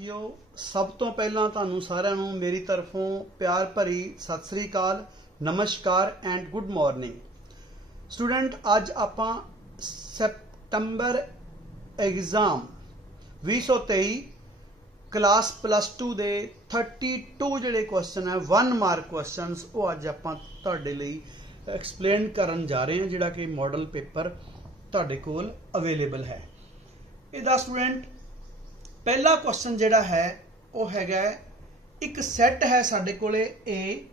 साथियों सब तो पहला तुहानू सारिਆਂ ਨੂੰ मेरी तरफों प्यार भरी सत श्री अकाल नमस्कार एंड गुड मॉर्निंग स्टूडेंट। अज आपां सैप्टंबर एग्जाम 2023 क्लास +2 दे 32 जिहड़े क्वेश्चन है 1 मार्क क्वेश्चनस वो अज आपां तुहाडे लई एक्सप्लेन करन जा रहे हैं, जिहड़ा कि मॉडल पेपर तुहाडे कोल अवेलेबल है। इहदा स्टूडेंट पहला क्वेश्चन जिहड़ा है वो हैगा एक सैट है साडे कोले ए,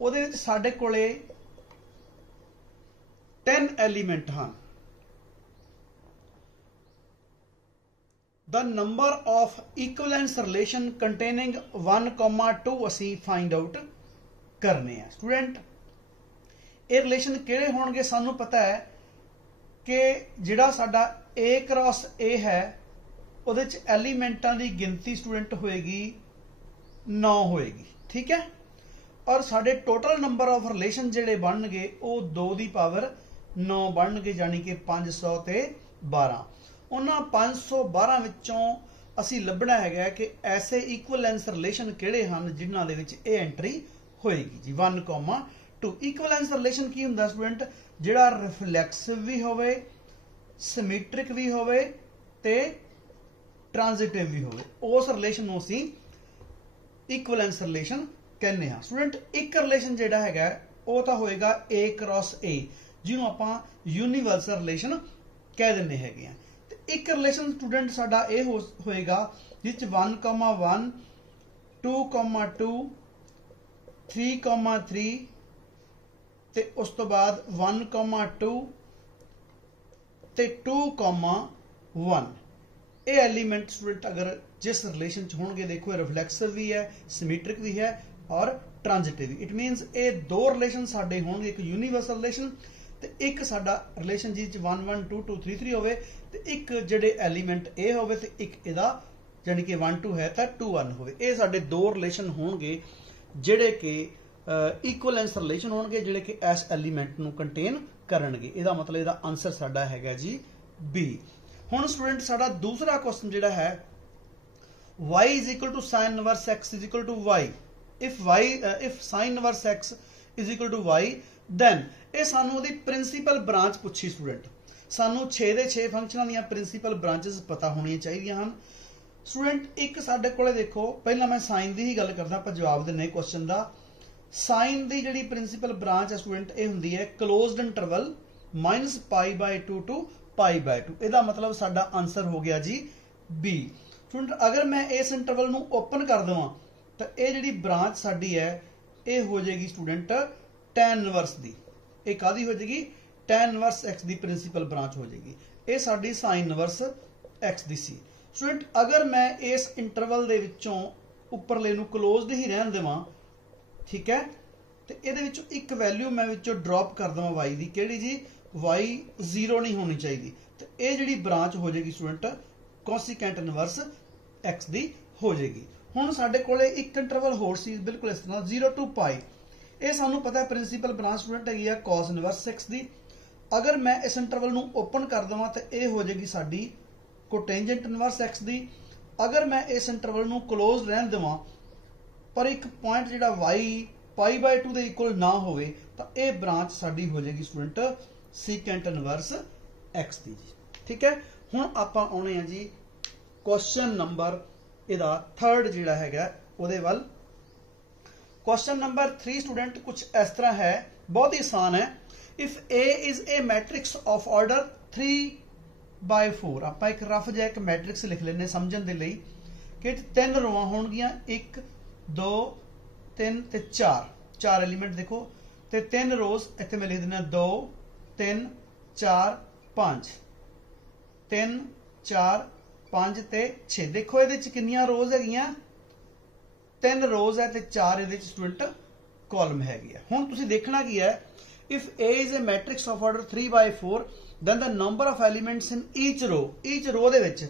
उहदे विच साडे कोले 10 एलिमेंट हैं। The number of equivalence relation containing 1,2 असी फाइंड आउट करने हैं। स्टूडेंट ये रिलेशन किहड़े होणगे सानू पता है कि जिहड़ा साडा ए क्रॉस ए है उहदे च एलीमेंटां दी गिनती स्टूडेंट होएगी 9 होएगी, ठीक है। और साडे टोटल नंबर ऑफ रिलेशन जिहड़े बनणगे वो 2 दी पावर 9 बनणगे, यानी कि 500 ते 12। उन्हां 512 विचों असी लभना हैगा कि ऐसे इक्विवेलेंस रिलेशन किहड़े हन जिन्हां दे विच ए एंट्री होएगी जी 1,2। इक्विवेलेंस रिलेशन की हुंदा स्टूडेंट जिहड़ा रिफ्लैक्सिव भी होवे, सिमेट्रिक भी होवे ते ट्रांजिटिव भी होवे, उस रिलेशन नूं असीं इक्विवेलेंस रिलेशन कहने हां। स्टूडेंट एक रिलेशन जिहड़ा हैगा वो तां होएगा ए क्रॉस ए, जिहनूं आपां यूनीवर्सल रिलेशन कह दिंदे हैगे आ। ते एक रिलेशन स्टूडेंट साडा ए होएगा जिस च 1,1 2,2 3,3 ते उस तो बाद 1,2 ते 2,1 ये एलीमेंट स्टूडेंट अगर जिस रिलेशन च होणगे, देखो रिफ्लैक्सिव भी है, सिमेट्रिक भी है और ट्रांजिटिव भी। इट मीनस ये 2 रिलेशन साडे होणगे, एक यूनीवर्सल रिलेशन ते एक साडा रिलेशन जिस 1 1 2 2 3 3 होवे ते एक जिहड़े एलीमेंट ए होवे ते एक इहदा यानी कि 1 2 है तां 2 1 होवे। ये साडे 2 रिलेशन होणगे जिहड़े कि इक्विवेलेंस रिलेशन होणगे, जिहड़े कि इस एलीमेंट नूं कंटेन करनगे। इहदा मतलब इहदा आंसर साडा हैगा जी बी। हुण स्टूडेंट साडा दूसरा क्वेश्चन जिहड़ा है y is equal to sine inverse x is equal to y, if sine inverse x is equal to y then ये सानू उहदी प्रिंसीपल ब्रांच पुछी। स्टूडेंट सानू 6 दे 6 फंक्शनां दीयां प्रिंसीपल ब्रांचेस पता होणीआं चाहीदियां हन। स्टूडेंट एक साडे कोले देखो, पहला मैं साइन दी ही गल करदा, आपां जवाब दिन्ने क्वेश्चन दा। साइन दी जिहड़ी प्रिंसीपल ब्रांच है स्टूडेंट ये हुंदी है क्लोज्ड इंटरवल -π/2 टू π/2। इहदा मतलब साडा आंसर हो गया जी बी। स्टूडेंट अगर मैं इस इंटरवल नूं ओपन कर देवां तो ये जिहड़ी ब्रांच साडी है ये हो जाएगी स्टूडेंट tan इनवर्स दी। ये कादी हो जाएगी? tan इनवर्स x दी प्रिंसीपल ब्रांच हो जाएगी। ये साडी साइन इनवर्स x दी सी। स्टूडेंट अगर मैं इस इंटरवल दे विचों उपरले नूं क्लोज्ड ही रहन देवां, ठीक है, तो ये एक वैल्यू मैं विचों ड्रॉप कर देवां y दी, किहड़ी जी? y 0 नहीं होनी चाहिए। तो ये जिहड़ी ब्रांच हो जाएगी स्टूडेंट कोसिकेंट इनवर्स x दी हो जाएगी। हुण साडे कोले एक इंटरवल होर सी बिल्कुल इस तरह 0 टू π। ये सानू पता है प्रिंसीपल ब्रांच स्टूडेंट हैगी है cos इनवर्स x दी। अगर मैं इस इंटरवल नूं ओपन कर देवां तो ये हो जाएगी साडी कोटेंजेंट इनवर्स x दी। अगर मैं इस इंटरवल नूं क्लोज रहन देवां पर एक पॉइंट जिहड़ा y π/2 दे इक्वल ना होवे तो यह ब्रांच साडी हो जाएगी स्टूडेंट सीकेंट इनवर्स x दी जी, ठीक है। हुण आपां आउणे आ जी क्वेश्चन नंबर इहदा 3rd जिहड़ा हैगा उहदे वल। क्वेश्चन नंबर 3 स्टूडेंट कुछ इस तरह है, बहुत ही आसान है। If A is a matrix of order 3/4, आपां एक रफ जिहा एक मैट्रिक्स लिख लैने समझण दे लई कि 3 रोआं होणगीਆਂ 1 2 3 ते 4 एलीमेंट देखो, ते 3 रोज इत्थे मैं लिख देना 2 3 4 5 3 4 5 ते 6। देखो ये कितनियां रोज है? 3 रोज है ते 4 ये स्टूडेंट कॉलम है। हुण तुसीं देखना की है, if A is a matrix of order 3/4 then the number of elements in each row दे विच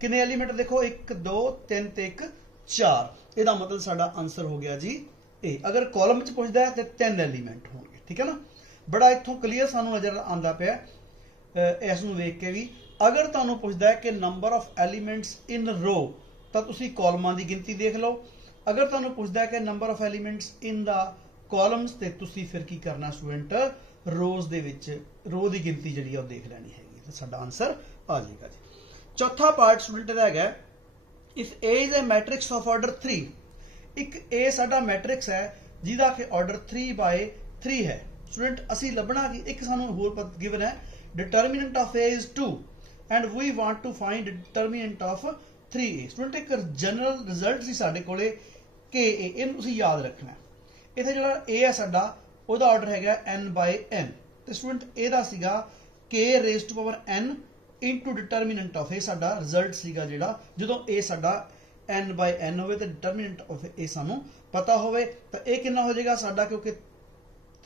कितने एलीमेंट देखो 1 2 3 ते 1 4। ਇਹਦਾ मतलब साडा आंसर हो गया जी ए। अगर कॉलम च पुछदा है तो 3 एलीमेंट होंगे, ठीक है ना। बड़ा इत्थों क्लीयर सानू नज़र आंदा पिया इस नूं वेख के भी अगर तुहानूं पुछदा है कि नंबर ऑफ एलीमेंट्स इन रो तो तुसीं कॉलमां दी गिनती देख लो। अगर तुहानूं पुछदा है कि number of elements in the columns तो तुसीं फिर की करना स्टूडेंट रोज़ दे विच रो दी गिनती जिहड़ी आ देख लैनी हैगी तो साडा आंसर आ जाएगा जी। चौथा पार्ट स्टूडेंट दा हैगा if A is a matrix of order 3। एक ए साडा मैट्रिक्स है जिहदा कि ऑर्डर 3/3 है। स्टूडेंट असी लभना कि एक सानू होर गिवन है determinant of A is 2 and we want to find determinant of 3a। Student एक जनरल रिजल्ट सी साडे कोले के ए इहनूं तुसीं याद रखना है। इत्थे जिहड़ा ए है साडा ओहदा ऑर्डर हैगा n/n ते स्टूडेंट एदा सीगा k raise to power n into determinant of A साडा रिजल्ट सीगा जिहड़ा जदों ए साडा n/n होवे ते डिटर्मिनेंट ऑफ ए सानू पता होवे तो ए कितना हो जाएगा साडा क्योंकि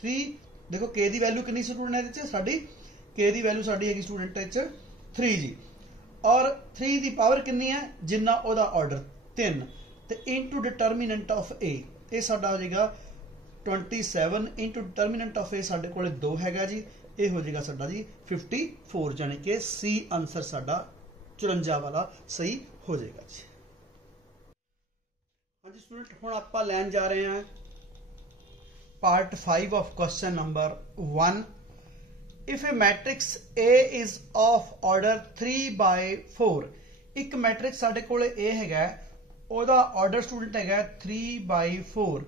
3 देखो k दी वैल्यू कितनी स्टूडेंट है इहदे च साडी k दी वैल्यू साडी हैगी स्टूडेंट इच 3 जी और 3 दी पावर कितनी है जिन्ना ओदा ऑर्डर 3 ते इनटू डिटर्मिनेंट ऑफ ए ये साडा हो जाएगा 27 इंटू डिटर्मिनेंट ऑफ ए साडे कोले 2 हैगा जी ये हो जाएगा साडा जी 54 यानी कि सी आंसर साडा 54 वाला सही हो जाएगा जी। हाँ जी स्टूडेंट हुण आपां लैन जा रहे हैं part 5 of question number 1। If A matrix A is of order 3/4 एक मैट्रिक्स साडे कोले ए हैगा ओदा ऑर्डर स्टूडेंट हैगा 3/4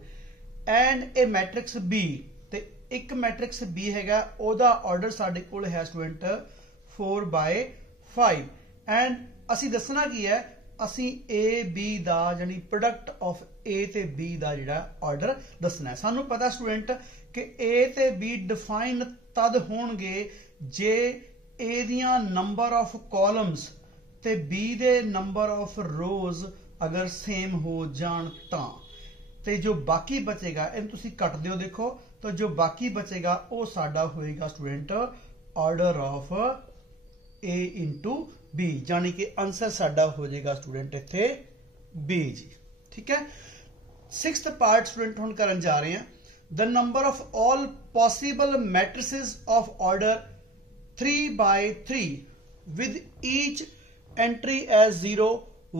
एंड ए मैट्रिक्स बी ते एक मैट्रिक्स बी हैगा ओदा ऑर्डर साडे कोल है स्टूडेंट 4/5 एंड असी दसना की है असी ए बी दा यानी प्रोडक्ट ऑफ ए ते बी दा जिहड़ा ऑर्डर दसना है। सानू पता स्टूडेंट कि ए ते बी डिफाइन तद होणगे जे ए दियां नंबर ऑफ कॉलम्स ते बी दे नंबर ऑफ रोज अगर सेम हो जान तां ते जो बाकी बचेगा इन तुसी कट दियो देखो तो जो बाकी बचेगा वो साडा होएगा student order of A into B यानी कि आंसर साडा हो जाएगा स्टूडेंट इत्थे बी जी। ठीक है 6th पार्ट स्टूडेंट हुण करन जा रहे हैं the number of all possible matrices of order 3/3 with each entry as 0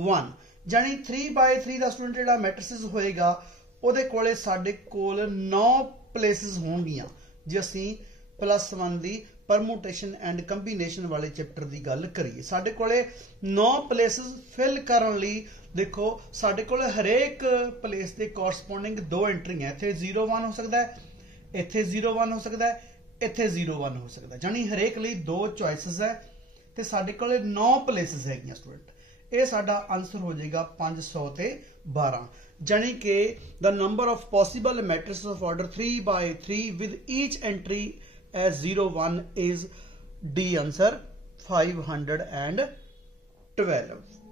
1 यानी 3/3 का स्टूडेंट जिहड़ा मैट्रिसेस होएगा ਉਹਦੇ ਕੋਲੇ ਸਾਡੇ ਕੋਲ 9 प्लेसिस होणगियां जे ਅਸੀਂ +1 ਦੀ परमूटेशन एंड कंबीनेशन वाले चैप्टर की गल करिए साडे कोले 9 प्लेसिस फिल करन लई देखो साडे कोले हरेक प्लेस के कोरस्पोंडिंग 2 एंट्रियां इत्थे 0 1 हो सकता है इत्थे 0 1 हो सकता है इत्थे 0 1 हो सकता है यानी हरेक लई 2 चॉइसेस है ते साडे कोले 9 प्लेसिस हैगियां स्टूडेंट ये साडा आंसर हो जाएगा 512 यानी कि the number of possible matrices of order 3/3 with each entry as 0 1 is D answer 512।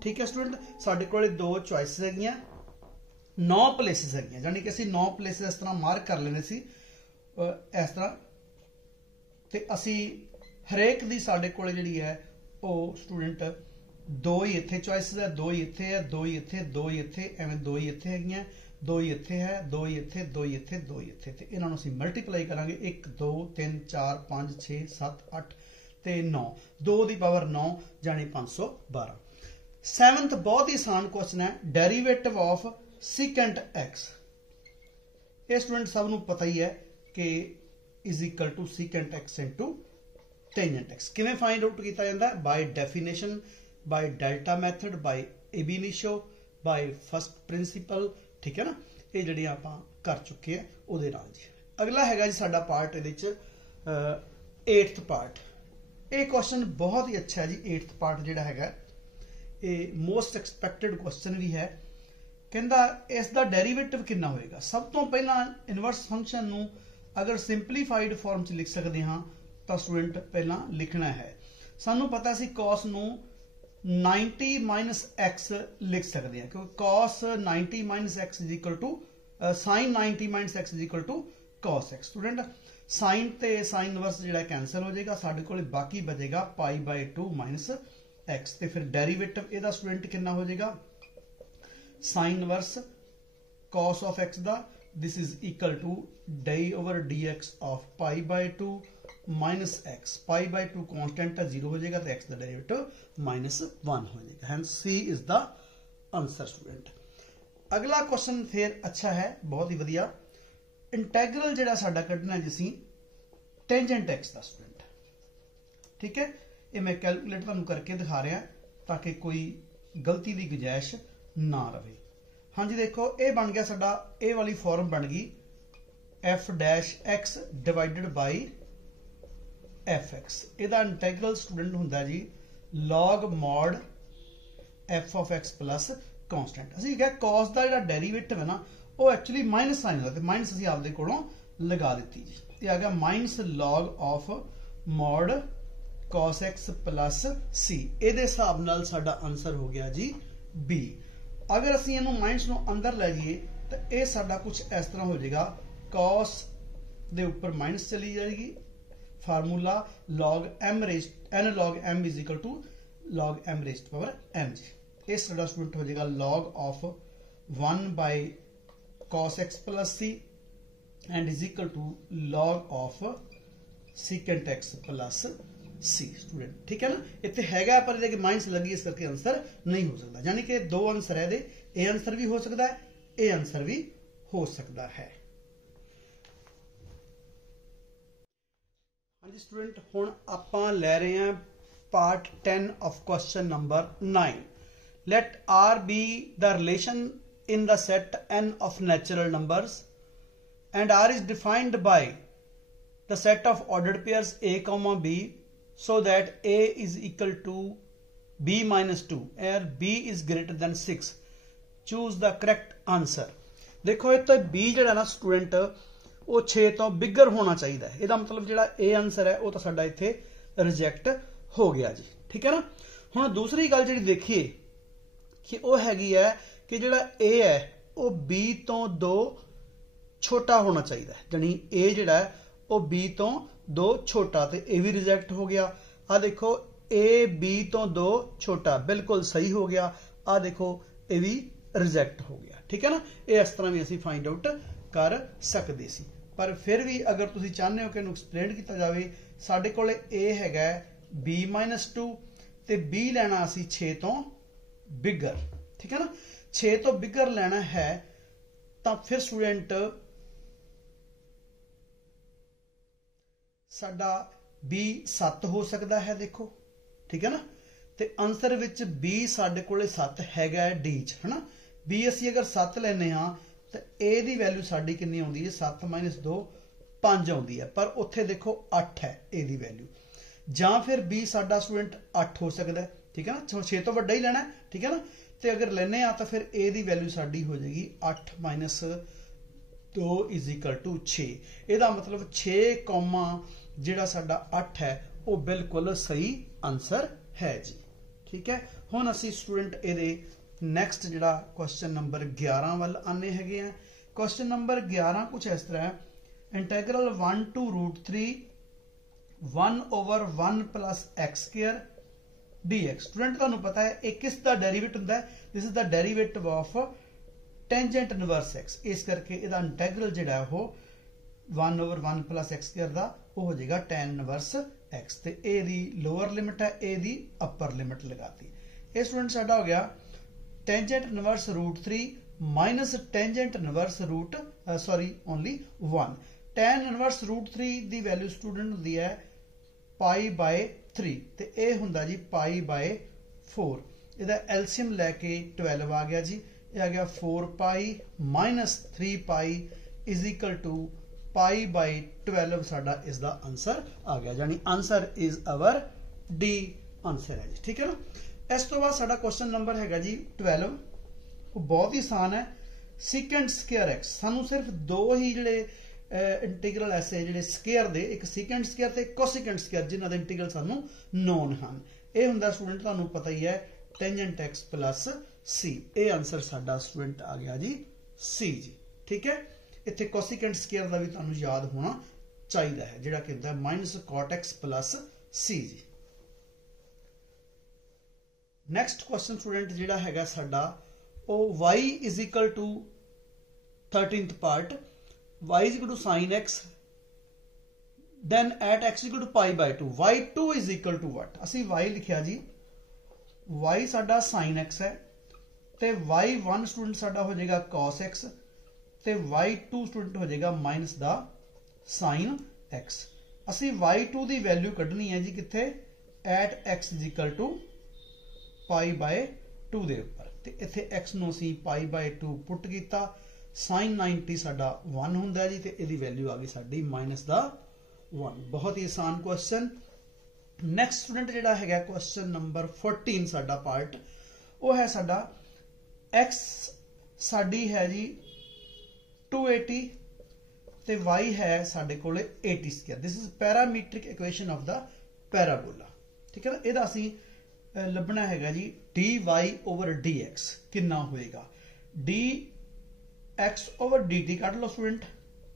ठीक है स्टूडेंट साडे कोले 2 चॉइसेस हैगियां 9 प्लेसिस हैगियां यानी कि असीं 9 प्लेसिस इस तरह मार्क कर लेने सी इस तरह ते असीं हरेक दी साडे कोले जिहड़ी है वो स्टूडेंट 2 ही इत्थे चॉइसेस है 2 ही इत्थे है 2 ही इत्थे 2 ही इत्थे एवें 2 ही इत्थे हैगियां 2 ही इत्थे है 2 ही इत्थे 2 ही इत्थे 2 ही इत्थे ते इन्हां नूं असीं मल्टीप्लाई करांगे 1 2 3 4 5 6 7 8 ते 9 2 दी पावर 9 यानी 512। 7th बहुत ही आसान क्वेश्चन है डेरिवेटिव ऑफ सीकेंट एक्स। ये स्टूडेंट सब नूं पता ही है कि is equal to secant x into tangent x. किवें फाइंड आउट किया जाता है by definition by delta method by ab initio by first principle. ठीक है ना ये जिहड़ी आपां कर चुके हैं उहदे नाल जी। अगला हैगा जी साडा पार्ट इहदे च 8th पार्ट। ये क्वेश्चन बहुत ही अच्छा है जी 8th पार्ट जिहड़ा हैगा ये मोस्ट एक्सपैक्टेड क्वेश्चन भी है। कहंदा इस दा डेरिवेटिव कितना होएगा। सब तो पहला इनवर्स फंक्शन नूं अगर सिंपलीफाइड फॉर्म च लिख सकते हाँ तो स्टूडेंट पहला लिखना है सानू पता सी कॉस नूं 90 माइनस एक्स लिख सकते हैं क्योंकि cos 90 minus x is equal to sine 90 minus x is equal to cos x. Student sine ते साइन इनवर्स जिहड़ा कैंसल हो जाएगा साडे कोल बाकी बचेगा π/2 माइनस एक्स ते फिर डेरिवेटिव इहदा स्टूडेंट कितना हो जाएगा sine inverse cos of x दा this is equal to d over dx of π/2 minus x, pi by 2 constant है 0 हो जाएगा तो एक्स का डेरिवेटिव -1 हो जाएगा। Hence C is the answer student. अगला क्वेश्चन फिर अच्छा है, बहुत ही वधिया। इंटैग्रल जिहड़ा साडा कढना है जिसी टेंजेंट एक्स का स्टूडेंट, ठीक है। ये मैं कैलकुलेट तुहानूं करके दिखा रहा ताकि कोई गलती की गुंजाइश ना रहे। हाँ जी देखो, ये बन गया साडा, ये वाली फॉर्म बन गई F dash x divided by F x. ਇਹਦਾ इंटैग्रल स्टूडेंट ਹੁੰਦਾ जी log mod F of x plus constant. ਅਸੀਂ ਕਿਹਾ cos ਦਾ ਜਿਹੜਾ ਡੈਰੀਵੇਟਿਵ ਹੈ ਨਾ ਉਹ ਐਕਚੁਅਲੀ ਮਾਈਨਸ ਸਾਈਨ ਦਾ, ਤੇ ਮਾਈਨਸ ਅਸੀਂ ਆਪਦੇ ਕੋਲੋਂ ਲਗਾ ਦਿੱਤੀ ਜੀ। ਇਹ ਆ ਗਿਆ minus log of mod cos x plus c। ਇਹਦੇ ਹਿਸਾਬ ਨਾਲ ਸਾਡਾ ਆਨਸਰ ਹੋ ਗਿਆ ਜੀ B। अगर ਅਸੀਂ ਇਹਨੂੰ ਮਾਈਨਸ ਨੂੰ ਅੰਦਰ ਲੈ ਜਾਈਏ ਤਾਂ ਇਹ ਸਾਡਾ ਕੁਝ ਇਸ ਤਰ੍ਹਾਂ ਹੋ ਜਾਏਗਾ, cos ਦੇ ਉੱਪਰ ਮਾਈਨਸ ਚਲੀ ਜਾਏਗੀ, formula log m raised n log m is equal to log m raised power m जी। इस साडा स्टूडेंट हो जाएगा log of 1 by cos x plus c and is equal to log of secant x plus c student, ठीक है ना। इतने हैगा पर ये माइनस लगी, इस करके आंसर नहीं हो सकता। यानी कि दो आंसर है, ए आंसर भी हो सकता है, ए आंसर भी हो सकता है। हाँ जी स्टूडेंट, हुण आपां लै रहे हैं part 10 of question number 9। Let R be the relation in the set n of natural numbers and R is defined by the set of ordered pairs a comma b so that a is equal to b minus 2 and b is greater than 6. Choose the correct answer। देखो ये तो b जिहड़ा ना student वो 6 तो बिगर होना चाहिए। ਇਹਦਾ मतलब ਜਿਹੜਾ ए आंसर है वो तो साडा इत्थे रिजेक्ट हो गया जी, ठीक है ना। हुण दूसरी गल जिहड़ी देखिए कि वो हैगी है कि जिहड़ा ए है वो बी तो 2 छोटा होना चाहिए, यानी ए जिहड़ा है वो बी तो 2 छोटा, तो ए भी रिजेक्ट हो गया। आ देखो ए बी तो 2 छोटा बिल्कुल सही हो गया, आ देखो ए भी रिजेक्ट हो गया, ठीक है ना। ये इस तरह भी असीं फाइंड आउट कर सकते सी, पर फिर भी अगर तुसीं चाहते हो कि इहनूं एक्सप्लेन किया जाए, साडे कोले ए हैगा b -2 ते b लैना असीं 6 तो बिगर, ठीक है ना। 6 तो बिगर लेना है तो फिर स्टूडेंट साडा b 7 हो सकता है, देखो ठीक है ना। ते आंसर विच b साडे कोले 7 हैगा डी च, है ना। b असीं अगर 7 लैने हाँ तो ए दी वैल्यू साडी कितनी आउंदी है, 7 - 2 5 आउंदी है, पर उत्थे देखो 8 है ए दी वैल्यू। जां फिर बी साडा स्टूडेंट 8 हो सकता है, ठीक है ना। 6 तो वड्डा ही लेना है, ठीक है ना। तो अगर लेने आ तो फिर ए दी वैल्यू साडी हो जाएगी 8 - 2 इज इक्वल टू 6। ਇਹਦਾ मतलब 6, ਜਿਹੜਾ ਸਾਡਾ 8 है वो बिल्कुल सही आंसर है जी, ठीक है। हुण असीं स्टूडेंट ਇਹਦੇ नैक्सट जिहड़ा क्वेश्चन नंबर 11 वाल आने हैगे हैं। क्वेश्चन नंबर 11 कुछ इस तरह है, इंटैग्रल 1 to √3 1/1 plus x square dx। Student तुहानूं पता है ये किस दा डेरीवेटिव हुंदा है, this is the derivative of tangent inverse x. इस करके इहदा इंटैग्रल जिहड़ा है वो 1/1 प्लस एक्स स्क्वायर दा वो हो जाएगा tan इनवर्स एक्स, ते ए दी लोअर लिमिट है, ए दी अपर लिमिट लगाती। ये स्टूडेंट साडा हो गया tangent inverse √3 minus tangent inverse only 1। tan inverse √3 दी वैल्यू स्टूडेंट होंदी है π/3 ते ये हुंदा जी π/4। इहदा एलसीएम लैके 12 आ गया जी, ये आ गया 4π - 3π इज इक्वल टू π/12 साडा इसका आंसर आ गया, यानी answer is our D answer है जी, ठीक है ना। इस तो बाद साडा क्वेश्चन नंबर हैगा जी 12, वो बहुत ही आसान है। सीकेंट स्क्वायर एक्स, सानू सिर्फ दो ही जिहड़े इंटीग्रल ऐसे जिहड़े स्क्वायर दे, एक सीकेंट स्क्वायर ते कोसिकेंट स्क्वायर, जिन्हां दे इंटीग्रल सानू नोन हन। ये हुंदा स्टूडेंट तुहानू पता ही है टेंजेंट एक्स प्लस सी। ये आंसर साडा स्टूडेंट आ गया जी सी जी, ठीक है। इत्थे कोसिकेंट स्क्वायर दा भी तुहानू याद होना चाहिए है, जिहड़ा कि हुंदा minus cot x plus C जी। नैक्सट क्वेश्चन स्टूडेंट जिहड़ा हैगा साडा वो y is equal to 13th part y is equal to sine x then at x equal to pi by 2 y2 is equal to what? ਅਸੀਂ y ਲਿਖਿਆ ਜੀ, y ਸਾਡਾ sin x ਹੈ ਤੇ y1 ਸਟੂਡੈਂਟ ਸਾਡਾ ਹੋ ਜਾਏਗਾ cos x ਤੇ y2 ਸਟੂਡੈਂਟ ਹੋ ਜਾਏਗਾ ਮਾਈਨਸ ਦਾ sin x। ਅਸੀਂ y2 ਦੀ ਵੈਲਿਊ ਕੱਢਣੀ ਹੈ ਜੀ ਕਿੱਥੇ? at x is equal to pi by 2 ਦੇ ਉੱਪਰ ਤੇ ਇੱਥੇ x ਨੂੰ ਅਸੀਂ pi by 2 ਪੁੱਟ ਕੀਤਾ, sin 90 ਸਾਡਾ 1 ਹੁੰਦਾ ਜੀ ਤੇ ਇਹਦੀ ਵੈਲਿਊ ਆ ਗਈ ਸਾਡੀ ਮਾਈਨਸ ਦਾ 1। ਬਹੁਤ ਹੀ ਆਸਾਨ ਕੁਐਸਚਨ। ਨੈਕਸਟ ਸਟੂਡੈਂਟ ਜਿਹੜਾ ਹੈਗਾ ਕੁਐਸਚਨ ਨੰਬਰ 14 ਸਾਡਾ ਪਾਰਟ, ਉਹ ਹੈ ਸਾਡਾ x ਸਾਡੀ ਹੈ ਜੀ 280 ਤੇ y ਹੈ ਸਾਡੇ ਕੋਲੇ 80 square. This is parametric equation of the parabola. ਠੀਕ ਹੈ ਨਾ, ਇਹਦਾ ਅਸੀਂ ਲੱਭਣਾ ਹੈਗਾ ਜੀ dy over dx ਕਿੰਨਾ ਹੋਏਗਾ। dx over dt ਕੱਢ ਲਓ ਸਟੂਡੈਂਟ,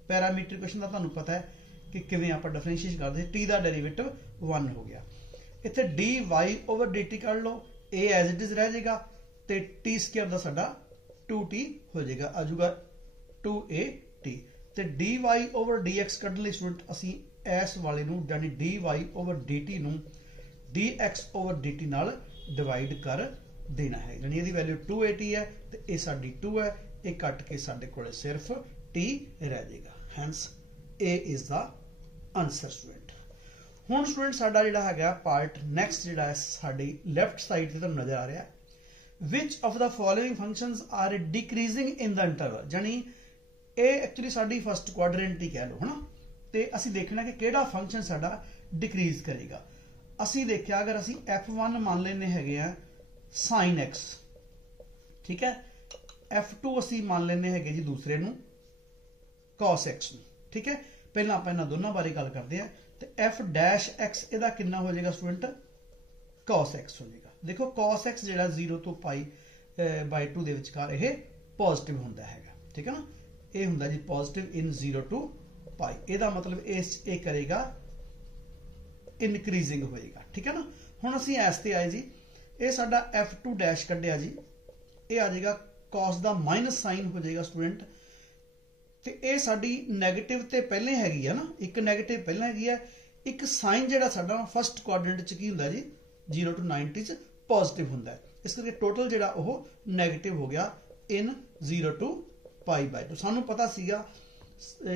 ਪੈਰਾਮੀਟਰ ਇਕੁਏਸ਼ਨ ਦਾ ਤੁਹਾਨੂੰ ਪਤਾ ਹੈ ਕਿ ਕਿਵੇਂ ਆਪਾਂ ਡਿਫਰੈਂਸ਼ੀਏਟ ਕਰਦੇ, t ਦਾ ਡੈਰੀਵੇਟਿਵ 1 ਹੋ ਗਿਆ। ਇੱਥੇ dy over dt ਕੱਢ ਲਓ, a ਐਜ਼ ਇਟ ਇਜ਼ ਰਹਿ ਜਾਏਗਾ ਤੇ t ਸਕੁਅਰ ਦਾ ਸਾਡਾ 2t ਹੋ ਜਾਏਗਾ, ਆ ਜਾਊਗਾ 2at ਤੇ dy over dx ਕੱਢਣ ਲਈ ਸਟੂਡੈਂਟ ਅਸੀਂ ਇਸ ਵਾਲੇ ਨੂੰ ਯਾਨੀ dy over dt ਨੂੰ dx over dt ਨਾਲ ਡਿਵਾਈਡ ਕਰ ਦੇਣਾ ਹੈ, ਯਾਨੀ ਇਹਦੀ ਵੈਲਿਊ 280 ਹੈ ਤੇ ਇਹ ਸਾਡੀ 2 ਹੈ, ਇਹ ਕੱਟ ਕੇ ਸਾਡੇ ਕੋਲੇ ਸਿਰਫ t ਰਹਿ ਜਾਏਗਾ। Hence A is the answer student. ਹੁਣ ਸਟੂਡੈਂਟ ਸਾਡਾ ਜਿਹੜਾ ਹੈਗਾ ਪਾਰਟ ਨੈਕਸਟ ਜਿਹੜਾ ਹੈ ਸਾਡੀ ਲੈਫਟ ਸਾਈਡ ਤੇ ਤੁਹਾਨੂੰ ਨਜ਼ਰ ਆ ਰਿਹਾ, which of the following functions are decreasing in the interval, ਯਾਨੀ ਇਹ ਐਕਚੁਅਲੀ ਸਾਡੀ ਫਸਟ ਕੁਆਡਰੈਂਟ ਹੀ ਕਹਿ ਲਓ ਹਨਾ, ਤੇ ਅਸੀਂ ਦੇਖਣਾ ਕਿ ਕਿਹੜਾ ਫੰਕਸ਼ਨ ਸਾਡਾ ਡਿਕਰੀਜ਼ ਕਰੇਗਾ। ਅਸੀਂ ਦੇਖਿਆ ਅਗਰ ਅਸੀਂ f1 ਮੰਨ ਲੈਨੇ ਹੈਗੇ ਆ sin x, ਠੀਕ ਹੈ, f2 ਅਸੀਂ ਮੰਨ ਲੈਨੇ ਹੈਗੇ ਜੀ ਦੂਸਰੇ ਨੂੰ cos x ਨੂੰ, ਠੀਕ ਹੈ। ਪਹਿਲਾਂ ਆਪਾਂ ਇਹਨਾਂ ਦੋਨਾਂ ਬਾਰੇ ਗੱਲ ਕਰਦੇ ਆ ਤੇ f dash x ਇਹਦਾ ਕਿੰਨਾ ਹੋ ਜਾਏਗਾ ਸਟੂਡੈਂਟ? cos x ਹੋ ਜਾਏਗਾ। ਦੇਖੋ cos x ਜਿਹੜਾ 0 ਤੋਂ pi by 2 ਦੇ ਵਿਚਕਾਰ ਇਹ ਪੋਜ਼ਿਟਿਵ ਹੁੰਦਾ ਹੈਗਾ, ਠੀਕ ਹੈ ਨਾ, ਇਹ ਹੁੰਦਾ ਜੀ ਪੋਜ਼ਿਟਿਵ ਇਨ 0 to pi, ਇਹਦਾ ਮਤਲਬ ਇਹ ਕਰੇਗਾ ਇਨਕਰੀਜ਼ਿੰਗ ਹੋਏਗਾ, ਠੀਕ ਹੈ ਨਾ। ਹੁਣ ਅਸੀਂ ਐਸ ਤੇ ਆਏ ਜੀ, ਇਹ ਸਾਡਾ f2 ਡੈਸ਼ ਕੱਢਿਆ ਜੀ, ਇਹ ਆ ਜਾਏਗਾ cos ਦਾ ਮਾਈਨਸ ਸਾਈਨ ਹੋ ਜਾਏਗਾ ਸਟੂਡੈਂਟ, ਤੇ ਇਹ ਸਾਡੀ ਨੈਗੇਟਿਵ ਤੇ ਪਹਿਲੇ ਹੈਗੀ ਆ ਨਾ, ਇੱਕ ਨੈਗੇਟਿਵ ਪਹਿਲਾਂ ਹੈਗੀ ਆ, ਇੱਕ ਸਾਈਨ ਜਿਹੜਾ ਸਾਡਾ ਫਸਟ ਕੁਆਡਰੈਂਟ ਚ ਕੀ ਹੁੰਦਾ ਜੀ 0 to 90 ਚ ਪੋਜ਼ਿਟਿਵ ਹੁੰਦਾ, ਇਸ ਕਰਕੇ ਟੋਟਲ ਜਿਹੜਾ ਉਹ ਨੈਗੇਟਿਵ ਹੋ ਗਿਆ ਇਨ 0 to pi by 2। ਸਾਨੂੰ ਪਤਾ ਸੀਗਾ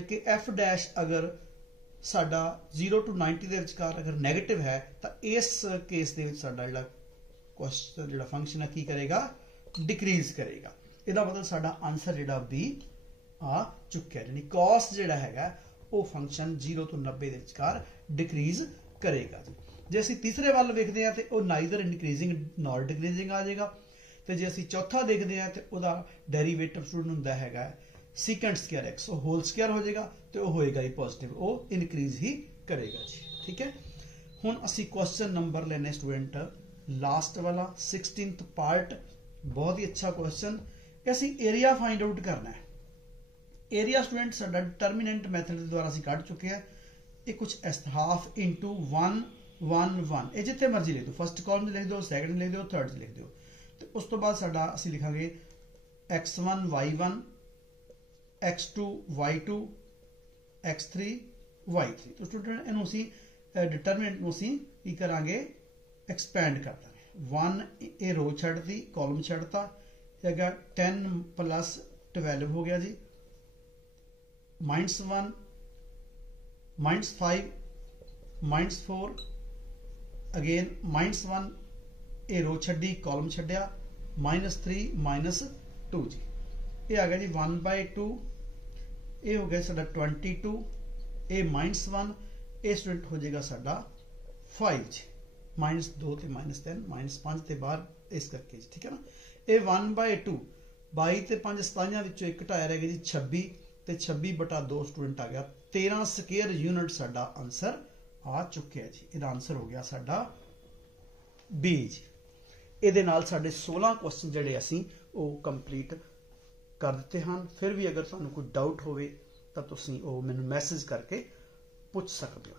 ਕਿ f ਡੈਸ਼ ਅਗਰ ਸਾਡਾ 0 to 90 ਦੇ ਵਿਚਕਾਰ ਅਗਰ ਨੈਗੇਟਿਵ ਹੈ ਤਾਂ ਇਸ ਕੇਸ ਦੇ ਵਿੱਚ ਸਾਡਾ ਜਿਹੜਾ ਕੁਐਸਚਨ ਜਿਹੜਾ ਫੰਕਸ਼ਨ ਹੈ ਕੀ ਕਰੇਗਾ? ਡਿਕਰੀਜ਼ ਕਰੇਗਾ। ਇਹਦਾ ਮਤਲਬ ਸਾਡਾ ਆਨਸਰ ਜਿਹੜਾ B ਆ ਚੁੱਕਿਆ, ਯਾਨੀ cos ਜਿਹੜਾ ਹੈਗਾ ਉਹ ਫੰਕਸ਼ਨ 0 ਤੋਂ 90 ਦੇ ਵਿਚਕਾਰ ਡਿਕਰੀਜ਼ ਕਰੇਗਾ ਜੀ। ਜੇ ਅਸੀਂ ਤੀਸਰੇ ਵੱਲ ਵੇਖਦੇ ਹਾਂ ਤੇ ਉਹ ਨਾਈਦਰ ਇਨਕਰੀਜ਼ਿੰਗ ਨੋਰ ਡਿਕਰੀਜ਼ਿੰਗ ਆ ਜਾਏਗਾ, ਤੇ ਜੇ ਅਸੀਂ ਚੌਥਾ ਦੇਖਦੇ ਹਾਂ ਤੇ ਉਹਦਾ ਡੈਰੀਵੇਟਿਵ ਸਟੂਡੈਂਟ ਹੁੰਦਾ ਹੈਗਾ secant square x, ਉਹ ਹੋਲ ਸਕੁਅਰ ਹੋ ਜਾਏਗਾ ਤੇ ਉਹ ਹੋਏਗਾ ਹੀ ਪੋਜ਼ਿਟਿਵ, ਉਹ ਇਨਕਰੀਜ਼ ਹੀ ਕਰੇਗਾ ਜੀ, ਠੀਕ ਹੈ। ਹੁਣ ਅਸੀਂ ਕੁਐਸਚਨ ਨੰਬਰ ਲੈਣੇ ਸਟੂਡੈਂਟ ਲਾਸਟ ਵਾਲਾ 16th ਪਾਰਟ, ਬਹੁਤ ਹੀ ਅੱਛਾ ਕੁਐਸਚਨ। ਅਸੀਂ ਏਰੀਆ ਫਾਈਂਡ ਆਊਟ ਕਰਨਾ ਹੈ। ਏਰੀਆ ਸਟੂਡੈਂਟ ਸਾਡਾ ਡਿਟਰਮੀਨੈਂਟ ਮੈਥਡ ਦੇ ਦੁਆਰਾ ਅਸੀਂ ਕੱਢ ਚੁੱਕੇ ਹਾਂ। ਇਹ ਕੁਝ ਇਸ ਹਾਫ ਇਨਟੂ 1 1 1, ਇਹ ਜਿੱਥੇ ਮਰਜ਼ੀ ਲਿਖ ਦਿਓ, ਫਸਟ ਕਾਲਮ ਲਿਖ ਦਿਓ, ਸੈਕੰਡ ਲਿਖ ਦਿਓ, ਥਰਡ ਲਿਖ ਦਿਓ, ਤੇ ਉਸ ਤੋਂ ਬਾਅਦ ਸਾਡਾ ਅਸੀਂ ਲਿਖਾਂਗੇ x1 y1 x2 y2 x3 y3। तो स्टूडेंट ਇਹਨੂੰ ਅਸੀਂ ਡਿਟਰਮੀਨੈਂਟ ਨੂੰ ਅਸੀਂ ਕੀ ਕਰਾਂਗੇ? ਐਕਸਪੈਂਡ ਕਰ ਦਾਂਗੇ। 1 ਇਹ ਰੋ ਛੱਡਦੀ, ਕਾਲਮ ਛੱਡਤਾ, ਹੈਗਾ 10 plus 12 ਹੋ ਗਿਆ ਜੀ, -1 -5 -4 ਅਗੇਨ -1, ਇਹ ਰੋ ਛੱਡੀ, ਕਾਲਮ ਛੱਡਿਆ, -3 -2 ਜੀ, ਇਹ ਆ ਗਿਆ ਜੀ 1/2, ਇਹ ਹੋ ਗਿਆ ਸਾਡਾ 22, ਇਹ -1, ਇਹ ਸਟੂਡੈਂਟ ਹੋ ਜਾਏਗਾ ਸਾਡਾ 5 ਜੀ, -2 ਤੇ -10 -5 ਤੇ ਬਾਹਰ ਇਸ ਕਰਕੇ ਜੀ, ਠੀਕ ਹੈ ਨਾ। ਇਹ 1/2, 22 ਤੇ 5 27 ਵਿੱਚੋਂ ਇੱਕ ਘਟਾਇਆ ਰਹਿ ਗਿਆ ਜੀ 26, ਤੇ 26/2 ਸਟੂਡੈਂਟ ਆ ਗਿਆ 13 ਸਕੁਅਰ ਯੂਨਿਟ ਸਾਡਾ ਆਨਸਰ ਆ ਚੁੱਕਿਆ ਜੀ। ਇਹਦਾ ਆਨਸਰ ਹੋ ਗਿਆ ਸਾਡਾ B ਜੀ। ਇਹਦੇ ਨਾਲ ਸਾਡੇ 16 ਕੁਐਸਚਨ ਜਿਹੜੇ ਅਸੀਂ ਉਹ ਕੰਪਲੀਟ ਕਰ ਦਿੱਤੇ ਹਨ। ਫਿਰ ਵੀ ਅਗਰ ਤੁਹਾਨੂੰ ਕੋਈ ਡਾਊਟ ਹੋਵੇ ਤਾਂ ਤੁਸੀਂ ਉਹ ਮੈਨੂੰ ਮੈਸੇਜ ਕਰਕੇ ਪੁੱਛ ਸਕਦੇ ਹੋ।